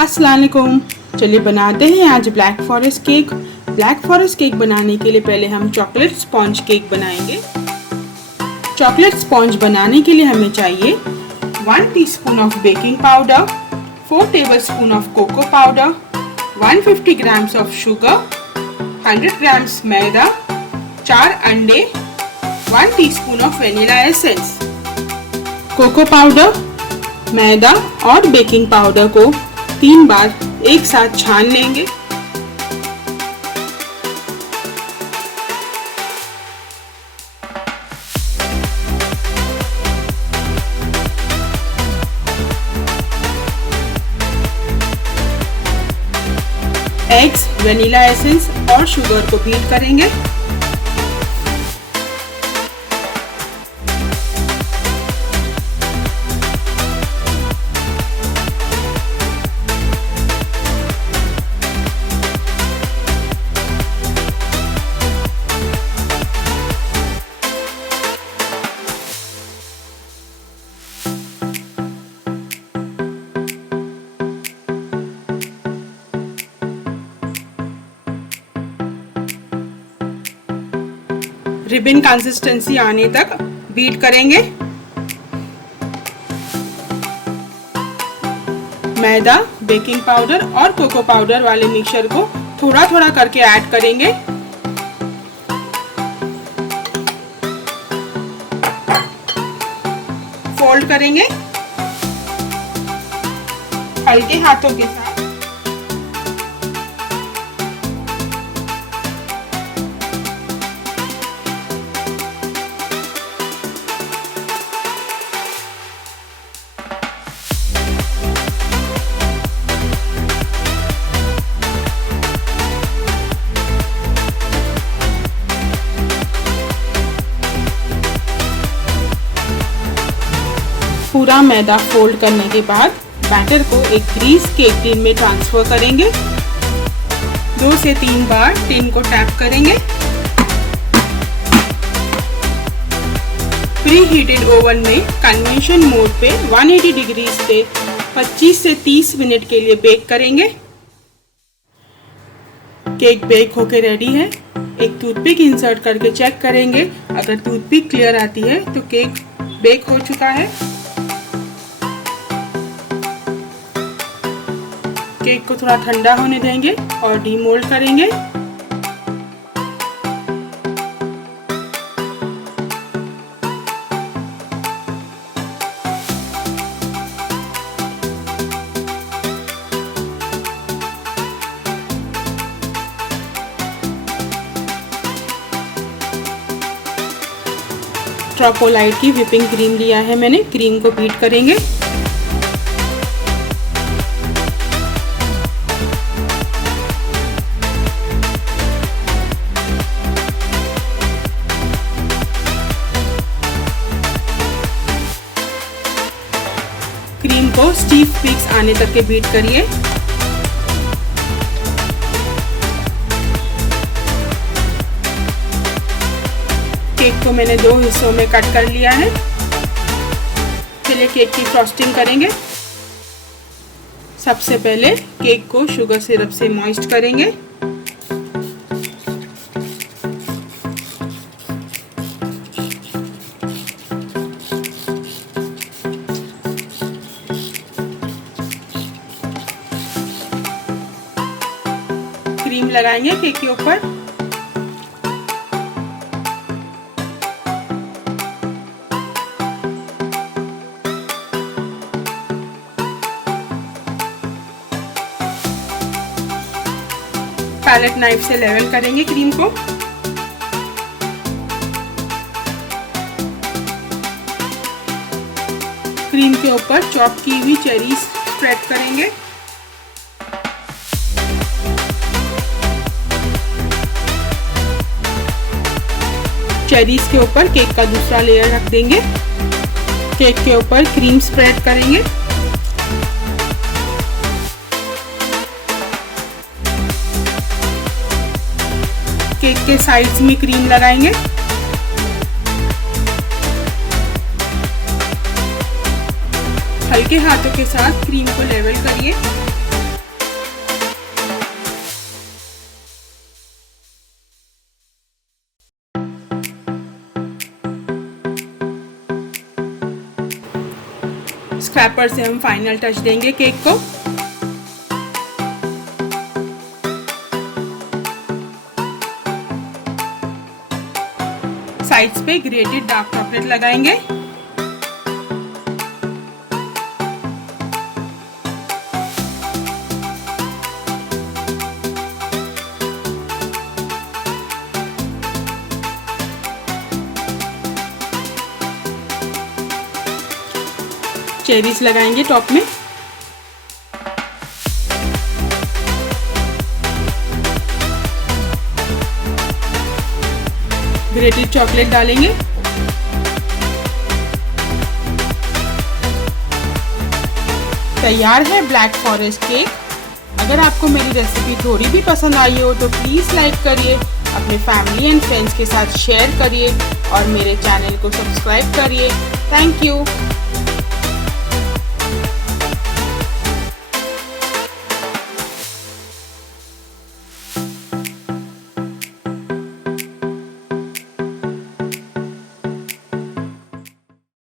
अस्सलाम वालेकुम। चलिए बनाते हैं आज black forest cake. Black forest cake बनाने के लिए पहले हम चॉकलेट स्पॉन्ज केक बनाएंगे। चॉकलेट स्पॉन्ज बनाने के लिए हमें चाहिए 1 teaspoon of baking powder, 4 tablespoon of cocoa powder, 150 grams of sugar, 100 grams मैदा, 4 अंडे, 1 teaspoon of vanilla essence. Cocoa powder, मैदा और बेकिंग पाउडर को 3 बार एक साथ छान लेंगे। एग्स, वेनिला एसेंस और शुगर को बीट करेंगे। रिबन कंसिस्टेंसी आने तक बीट करेंगे। मैदा, बेकिंग पाउडर और कोको पाउडर वाले मिक्सचर को थोड़ा थोड़ा करके ऐड करेंगे। फोल्ड करेंगे हल्के हाथों के साथ। पूरा मैदा फोल्ड करने के बाद बैटर को एक ग्रीस केक टिन में ट्रांसफर करेंगे। 2 से 3 बार टिन को टैप करेंगे। प्रीहीटेड ओवन में कन्वेक्शन मोड पे 180 डिग्री पे 25 से 30 मिनट के लिए बेक करेंगे। केक बेक होके रेडी है। एक टूथपिक इंसर्ट करके चेक करेंगे। अगर टूथपिक क्लियर आती है तो केक बेक हो चुका है। केक को थोड़ा ठंडा होने देंगे और डीमोल्ड करेंगे। ट्रोपोलाइट की व्हिपिंग क्रीम लिया है मैंने। क्रीम को बीट करेंगे। क्रीम को स्टीफ पीक्स आने तक के बीट करिए। केक को मैंने 2 हिस्सों में कट कर लिया है। चलिए केक की फ्रॉस्टिंग करेंगे। सबसे पहले केक को शुगर सिरप से मॉइस्ट करेंगे। क्रीम लगाएंगे केक के ऊपर। पैलेट नाइफ से लेवल करेंगे क्रीम को। क्रीम के ऊपर चॉप की हुई चेरीज स्प्रेड करेंगे। चेरीज के ऊपर केक का दूसरा लेयर रख देंगे। केक के ऊपर क्रीम स्प्रेड करेंगे। केक के साइड्स में क्रीम लगाएंगे। हल्के हाथों के साथ क्रीम को लेवल करिए। स्क्रैपर से हम फाइनल टच देंगे केक को। साइड्स पे ग्रेटेड डार्क चॉकलेट लगाएंगे। चेरीज लगाएंगे टॉप में। ग्रेटेड चॉकलेट डालेंगे। तैयार है ब्लैक फॉरेस्ट केक। अगर आपको मेरी रेसिपी थोड़ी भी पसंद आई हो तो प्लीज़ लाइक करिए, अपने फैमिली एंड फ्रेंड्स के साथ शेयर करिए और मेरे चैनल को सब्सक्राइब करिए। Thank you.